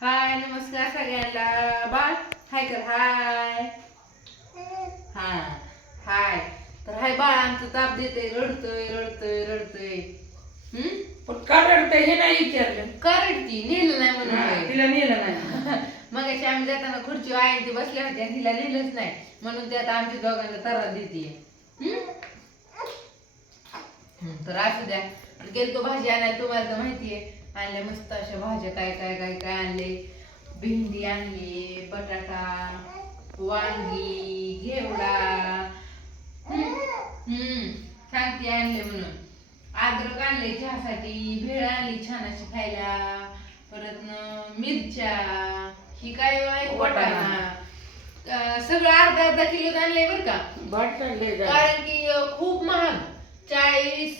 हाय नमस्कार सगळ्यांना. बाळ हाय कर हाय. हा हाय. तर हाय बाळ आमचं ताप देतोय रडतोय रडतोय रडतोय. हम्म पण का रडतंय हे नाही विचारलं. करडती नेलं नाही म्हणून. हा, होय. तिला नेलं नाही. मग अशी आम्ही जाताना खुर्ची आहे ती बसल्या होत्या तिला नेलंच नाही. म्हणून ते आता आमच्या दोघांना तरा देते तर असू द्या. गेलतो भाजी आणायला तुम्हाला तर माहितीये. आणल्या मस्त अशा भाज्या काय काय काय काय आणले. भेंडी आणली बटाटा वांगी घेवडा. हम्म. सांगते आणले म्हणून. अद्रक आणले चहासाठी भेळ आणली छान अशी खायला. परत न मिरच्या ही काय आहे वाटाणा. सगळं अर्धा अर्धा किलो आणलंय बरं का. कारण की खूप महाग. चाळीस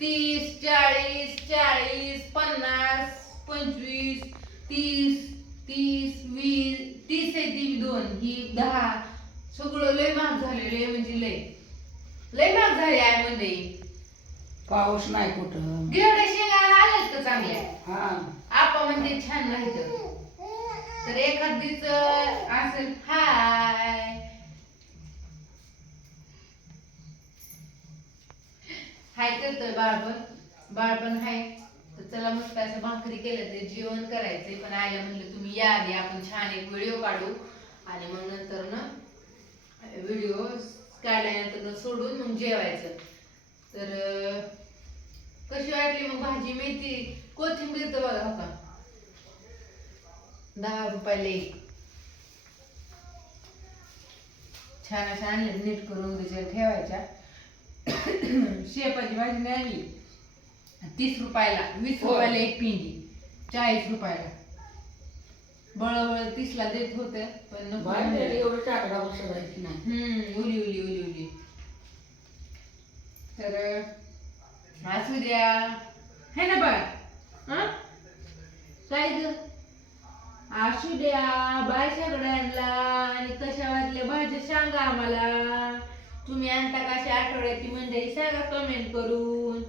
तीस चाळीस चाळीस पन्नास पंचवीस तीस तीस वीस तीस आहे ती दोन. ही दहा. सगळं लय महाग झाले लय म्हणजे लय. लय महाग झाले आहे मध्ये. पाऊस नाही कुठं. घेवड्या शेंगा आल्यात का चांगल्या? हा. आपा म्हणजे छान राहायचं तर एखादीच असेल हाय. हाय करतोय बाळपण. बाळपण हाय. तर चला मस्त असं भाकरी केलं ते जेवण करायचंय. पण आयला म्हणलं तुम्ही या आधी आपण छान एक व्हिडिओ काढू. आणि मग नंतर ना व्हिडिओ काढल्यानंतर सोडून मग जेवायचं. तर कशी वाटली मग भाजी? मेथी कोथिंबीर तर बघा का दहा रुपयाला एक छान अशा आणल्या नीट करून त्याच्यावर ठेवायच्या. शेपाची भाजी आणली तीस रुपयाला वीस होय. रुपयाला एक पिंडी. चाळीस रुपयाला. बळबळ तीसला देत होते पण नको बाहेर म्हणले. एवढं टाकडा बसवायची नाही? हम्म उली उली उली उली. तर असू द्या. है ना बाळ? हा? काय ग? असू द्या बाय सगळ्यांना आणि कशा वाटल्या भाज्या सांगा आम्हाला. तुम्ही आणता कशा आठवड्याची मंडळी सांगा कमेंट करून